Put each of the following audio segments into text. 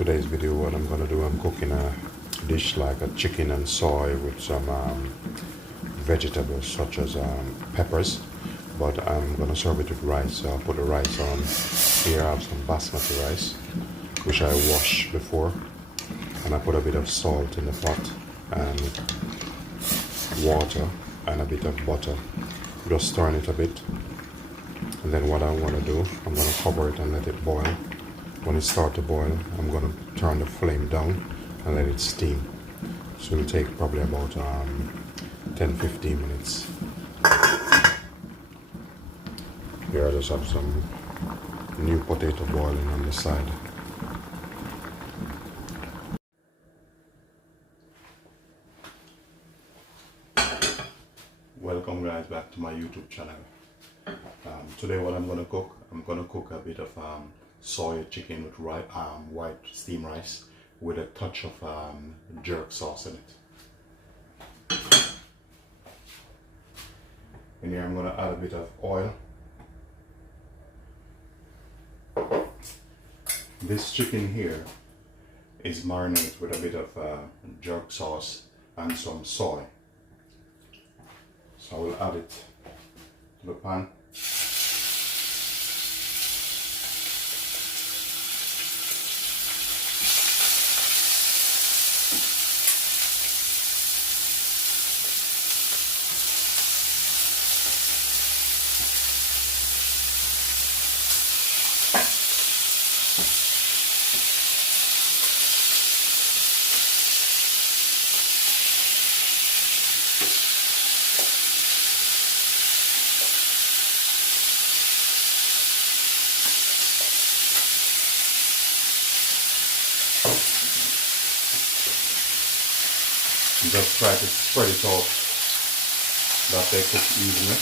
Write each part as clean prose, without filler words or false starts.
Today's video, what I'm gonna do, I'm cooking a dish like a chicken and soy with some vegetables such as peppers, but I'm gonna serve it with rice. So I'll put the rice on. Here I have some basmati rice, which I washed before, and I put a bit of salt in the pot and water and a bit of butter. Just stirring it a bit, and then what I want to do, I'm going to cover it and let it boil. When it starts to boil, I'm going to turn the flame down and let it steam. So it'll take probably about 10-15 minutes. Here I just have some new potato boiling on the side. Welcome guys back to my YouTube channel. Today what I'm going to cook a bit of soy chicken with white steamed rice with a touch of jerk sauce in it. In here I'm going to add a bit of oil. This chicken here is marinated with a bit of jerk sauce and some soy. So I will add it to the pan. Just try to spread it out that they cook evenly.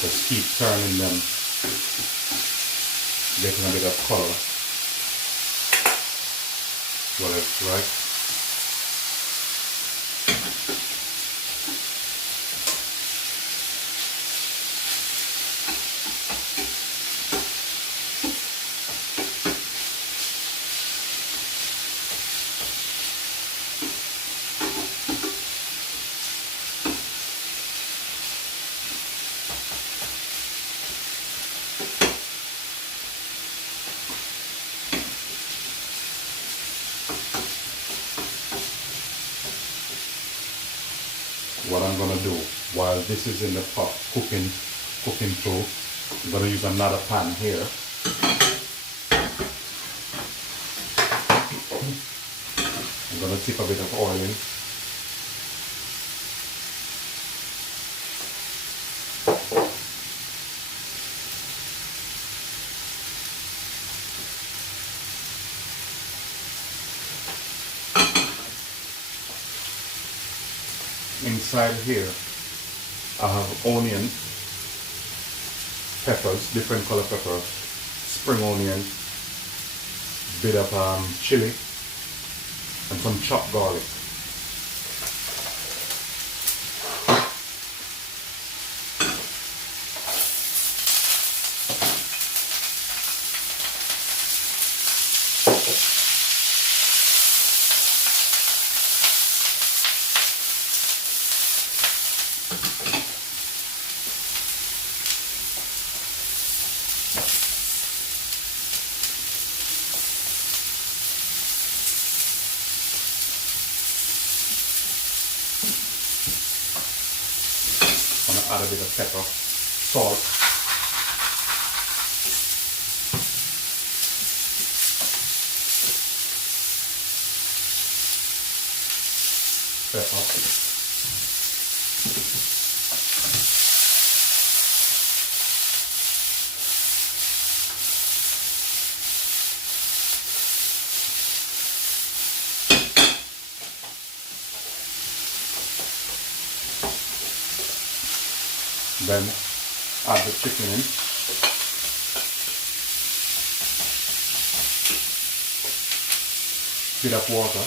Just keep turning them, getting a bit of color. Well, it's right. What I'm gonna do while this is in the pot cooking through, I'm gonna use another pan here. I'm gonna tip a bit of oil in. Inside here I have onion, peppers, different color peppers, spring onion, bit of chili and some chopped garlic. Add a bit of pepper, salt, pepper, then add the chicken in. Bit of water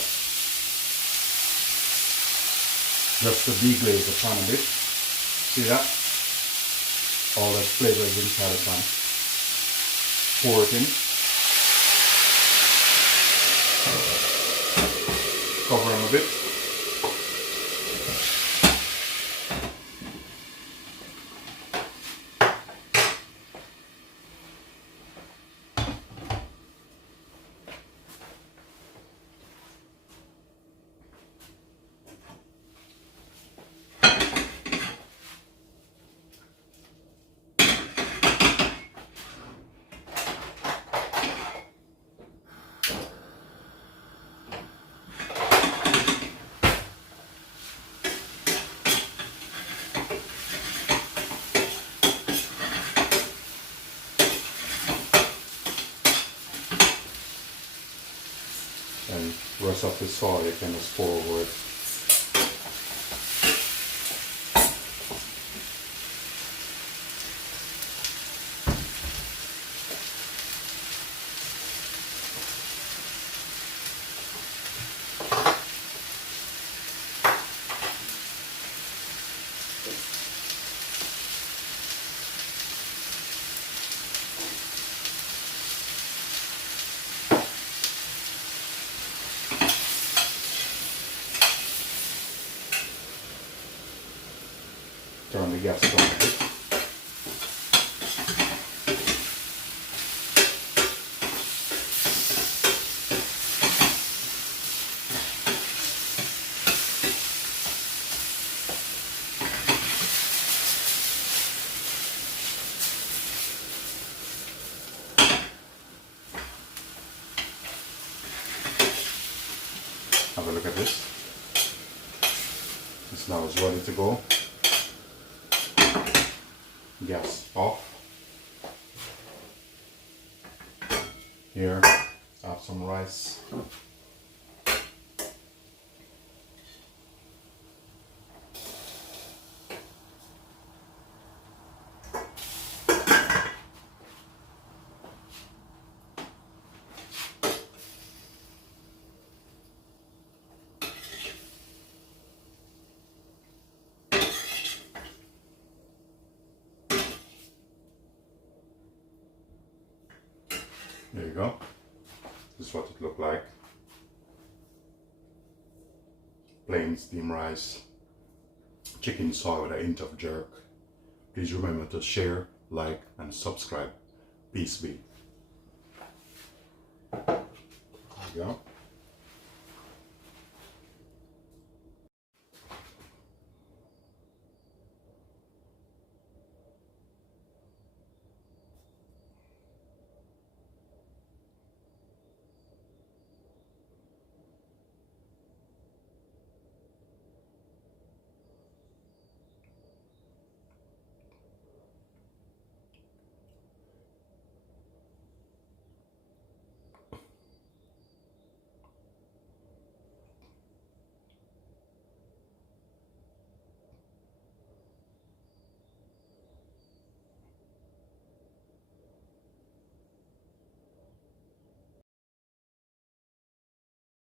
just to deglaze the pan a bit. See that? All that flavor is inside the pan. Pour it in. Cover them a bit. And rest of the soy you can just pour over it. Turn the gas down a bit. Have a look at this. This now is ready to go. Gas off. Here, have some rice. There you go. This is what it looked like. Plain steamed rice, chicken soy with a hint of jerk. Please remember to share, like, and subscribe. Peace be. There you go.